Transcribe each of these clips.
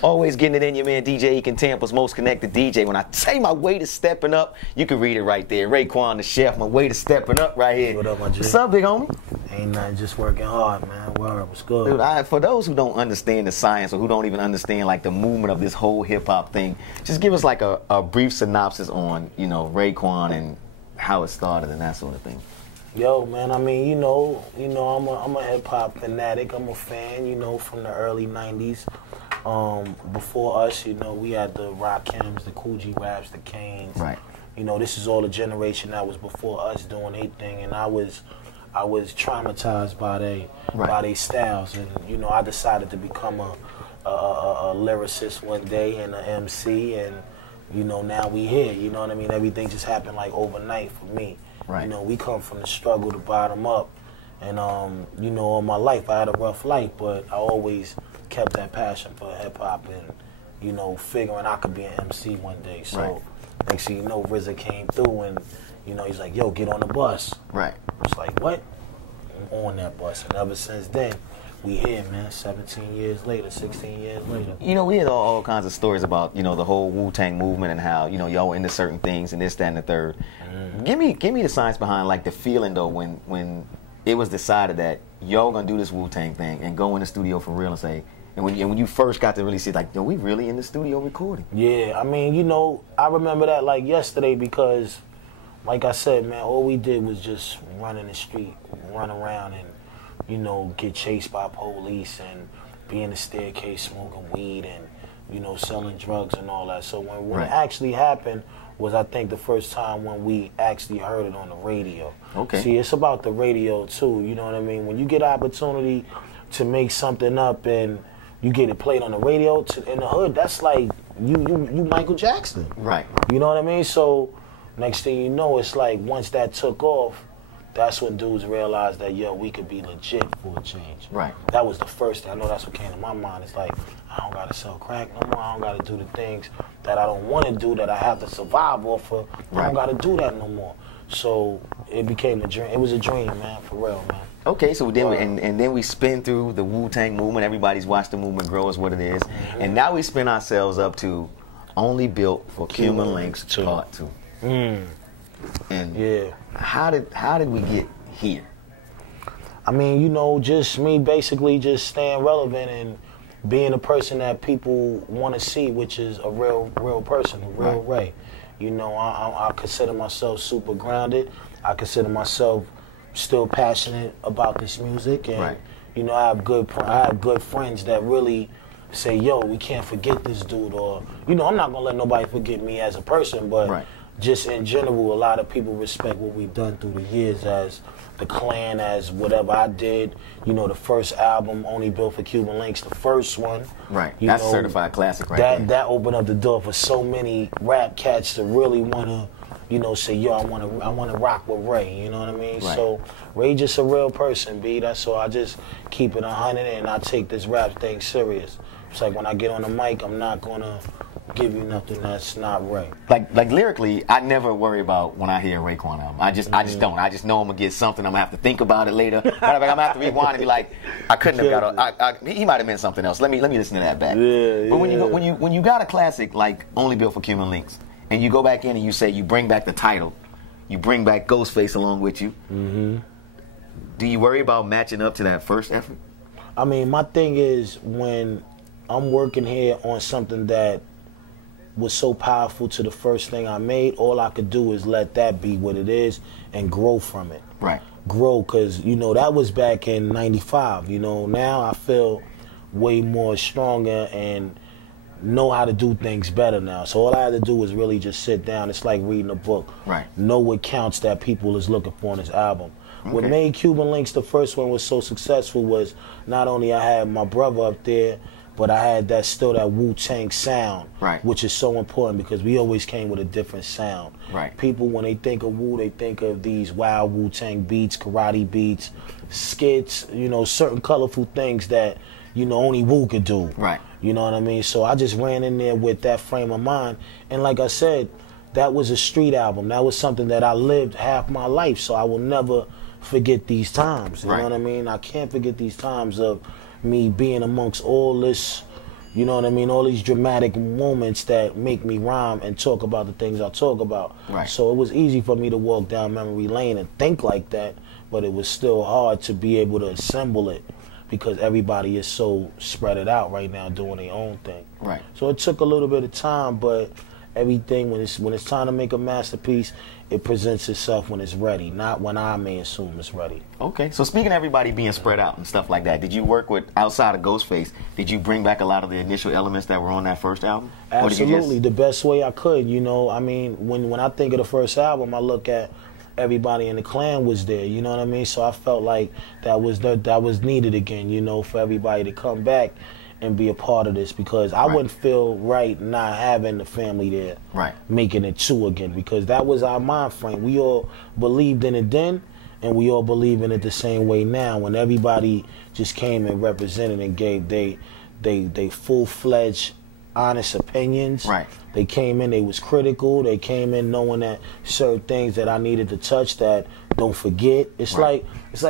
Always getting it in, your man DJ Ekin, Tampa's most connected DJ. When I say my way to stepping up, you can read it right there. Raekwon The Chef, my way to stepping up right here. What up, my G? What's up, big homie? Ain't nothing, just working hard, man. Word, what's good? Dude, for those who don't understand the science or who don't even understand like the movement of this whole hip hop thing, just give us like a brief synopsis on, you know, Raekwon and how it started and that sort of thing. Yo, man, I mean, you know, I'm a hip hop fanatic. I'm a fan, you know, from the early '90s. Before us, you know, we had the Rakims, the Cool G Raps, the Canes. Right. You know, this is all the generation that was before us doing their thing, and I was traumatized by they styles, and you know, I decided to become a lyricist one day and an MC, and you know, now we here. You know what I mean? Everything just happened like overnight for me. Right. You know, we come from the struggle to bottom up, and you know, all my life I had a rough life, but I always kept that passion for hip hop, and you know, figuring I could be an MC one day. So right. next thing you know, RZA came through, and you know, he's like, "Yo, get on the bus." Right. It's like, what? I'm on that bus, and ever since then, we here, man. 17 years later, 16 years later. You know, we had all kinds of stories about, you know, the whole Wu-Tang movement and how, you know, y'all were into certain things and this, that, and the third. Give me the science behind, like, the feeling, though, when it was decided that y'all gonna do this Wu-Tang thing and go in the studio for real and say, and when you first got to really see, like, yo, we really in the studio recording. Yeah, I mean, you know, I remember that like yesterday because, like I said, man, all we did was just run in the street, run around and, you know, get chased by police and be in the staircase smoking weed and, you know, selling drugs and all that. So when it actually happened was, I think, the first time when we actually heard it on the radio. Okay. See, it's about the radio too, you know what I mean? When you get an opportunity to make something up and you get it played on the radio in the hood, that's like you Michael Jackson. Right. You know what I mean? So next thing you know, it's like once that took off, that's when dudes realized that, yo, we could be legit for a change. Right. That was the first thing. I know that's what came to my mind. It's like, I don't got to sell crack no more. I don't got to do the things that I don't want to do, that I have to survive off of. I don't got to do that no more. So it became a dream. It was a dream, man, for real, man. Okay, so then then we spin through the Wu-Tang movement. Everybody's watched the movement grow, is what it is. And now we spin ourselves up to Only Built for Cuban Links Part 2. And yeah, how did we get here? I mean, you know, just me basically just staying relevant and being a person that people want to see, which is a real person, a real Ray. You know, I consider myself super grounded. I consider myself still passionate about this music, and you know, I have good friends that really say, yo, we can't forget this dude, or you know, I'm not gonna let nobody forget me as a person, but just in general, a lot of people respect what we've done through the years as the clan, as whatever I did. You know, the first album, Only Built for Cuban Links, the first one. Right. You That's know, a certified classic right there. That opened up the door for so many rap cats to really want to, you know, say, yo, I want to rock with Ray, you know what I mean? Right. So Ray just a real person, B. That's so I just keep it 100 and I take this rap thing serious. It's like when I get on the mic, I'm not going to give you nothing that's not Ray. Like lyrically, I never worry about when I hear a Raekwon album. I just don't. I just know I'm gonna get something. I'm gonna have to think about it later. But I'm gonna have to rewind and be like, I couldn't have got. He might have meant something else. Let me listen to that back. Yeah, but when you got a classic like Only Built for Cuban Links, and you go back in and you say you bring back the title, you bring back Ghostface along with you. Do you worry about matching up to that first effort? I mean, my thing is when I'm working here on something that was so powerful to the first thing I made, all I could do is let that be what it is and grow from it. Right. Grow, because, you know, that was back in 95. You know, now I feel way more stronger and know how to do things better now. So all I had to do was really just sit down. It's like reading a book. Right. Know what counts that people is looking for in this album. What made Cuban Links, the first one, was so successful was not only I had my brother up there, but I had that Wu-Tang sound, which is so important because we always came with a different sound. Right. People, when they think of Wu, they think of these wild Wu-Tang beats, karate beats, skits, you know, certain colorful things that, you know, only Wu could do. Right. You know what I mean? So I just ran in there with that frame of mind. And like I said, that was a street album. That was something that I lived half my life, so I will never forget these times. You know what I mean? I can't forget these times of me being amongst all this, You know what I mean? All these dramatic moments that make me rhyme and talk about the things I talk about. Right. So it was easy for me to walk down memory lane and think like that, but it was still hard to be able to assemble it because everybody is so spread it out right now doing their own thing. Right. So it took a little bit of time, but everything, when it's time to make a masterpiece, it presents itself when it's ready, not when I may assume it's ready. Okay, so speaking of everybody being spread out and stuff like that, did you work with, outside of Ghostface, did you bring back a lot of the initial elements that were on that first album? Absolutely, the best way I could, you know. I mean, when I think of the first album, I look at everybody in the clan was there, you know what I mean? So I felt like that was needed again, you know, for everybody to come back and be a part of this, because I wouldn't feel right not having the family there, making it two again, because that was our mind frame. We all believed in it then, and we all believe in it the same way now, when everybody just came and represented and gave they full-fledged, honest opinions. They came in, they was critical, they came in knowing that certain things that I needed to touch that don't forget. It's like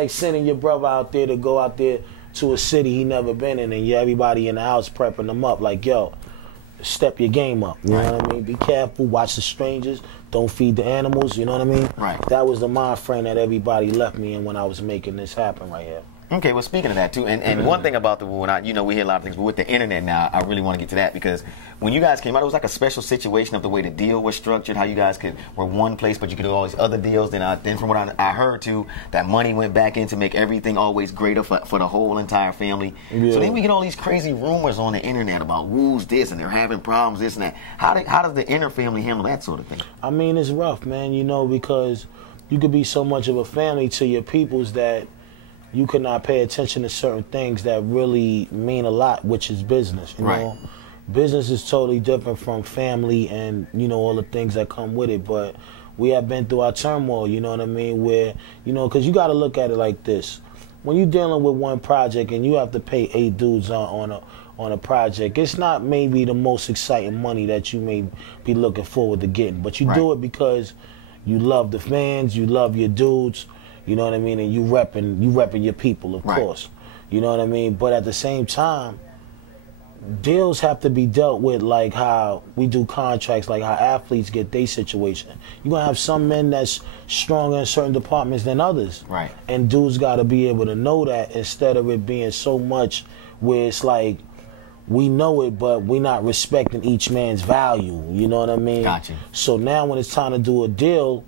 sending your brother out there to go out there to a city he never been in, and everybody in the house prepping them up like, yo, step your game up, you know what I mean? Be careful, watch the strangers, don't feed the animals, you know what I mean? That was the mind frame that everybody left me in when I was making this happen right here. Okay, well, speaking of that too, and one thing about you know, we hear a lot of things, but with the internet now, I really want to get to that, because when you guys came out, it was like a special situation of the way the deal was structured, how you guys were one place, but you could do all these other deals. Then from what I heard too, that money went back in to make everything always greater for the whole entire family. So then we get all these crazy rumors on the internet about Wu's this, and they're having problems, this and that. How does the inner family handle that sort of thing? I mean, it's rough, man, you know, because you could be so much of a family to your peoples that you could not pay attention to certain things that really mean a lot, which is business, you know? Business is totally different from family and, you know, all the things that come with it, but we have been through our turmoil, you know what I mean, where, you know, because you got to look at it like this. When you're dealing with one project and you have to pay 8 dudes on a project, it's not maybe the most exciting money that you may be looking forward to getting, but you do it because you love the fans, you love your dudes, you know what I mean, and you repping your people, of course. You know what I mean? But at the same time, deals have to be dealt with like how we do contracts, like how athletes get their situation. You're going to have some men that's stronger in certain departments than others. And dudes got to be able to know that, instead of it being so much where it's like, we know it, but we're not respecting each man's value. You know what I mean? So now when it's time to do a deal,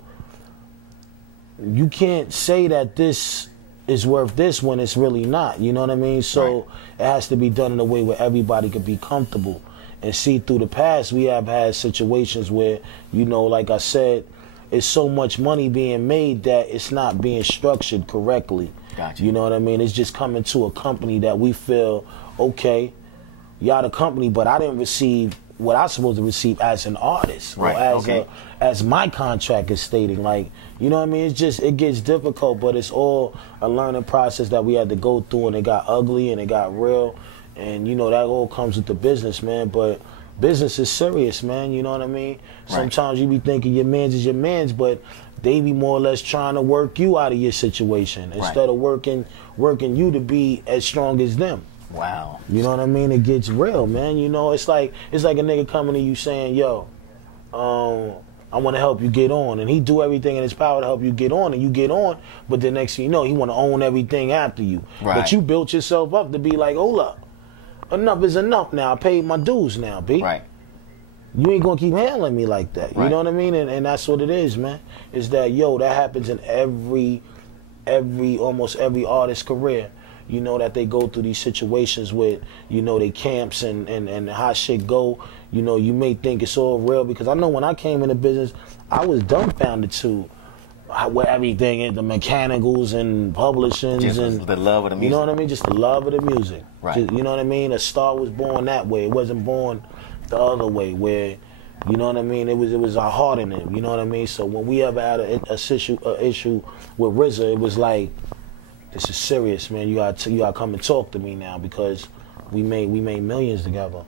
you can't say that this is worth this when it's really not, you know what I mean? So it has to be done in a way where everybody could be comfortable. And see, through the past, we have had situations where, you know, like I said, it's so much money being made that it's not being structured correctly. You know what I mean? It's just coming to a company that we feel, okay, y'all the company, but I didn't receive what I'm supposed to receive as an artist, or as my contract is stating. Like, you know what I mean? It's just, it gets difficult, but it's all a learning process that we had to go through, and it got ugly and it got real, and you know, that all comes with the business, man. But business is serious, man, you know what I mean? Sometimes you be thinking your mans is your mans, but they be more or less trying to work you out of your situation instead of working you to be as strong as them. You know what I mean? It gets real, man. You know, it's like a nigga coming to you saying, yo, I want to help you get on, and he do everything in his power to help you get on, and you get on, but the next thing you know, he want to own everything after you. But you built yourself up to be like, hold up, enough is enough now. I paid my dues now, B. You ain't gonna keep handling me like that. You know what I mean? And that's what it is, man. Is that, yo, that happens in almost every artist's career. You know, that they go through these situations with, you know, they camps and how shit go. You know, you may think it's all real, because I know when I came into business, I was dumbfounded to where everything is, the mechanicals and publishings and the love of the music. You know what I mean? Just the love of the music. Just, you know what I mean? A star was born that way. It wasn't born the other way, where, you know what I mean? It was our heart in it. You know what I mean? So when we ever had a issue with RZA, it was like, this is serious, man. You gotta come and talk to me now, because we made millions together.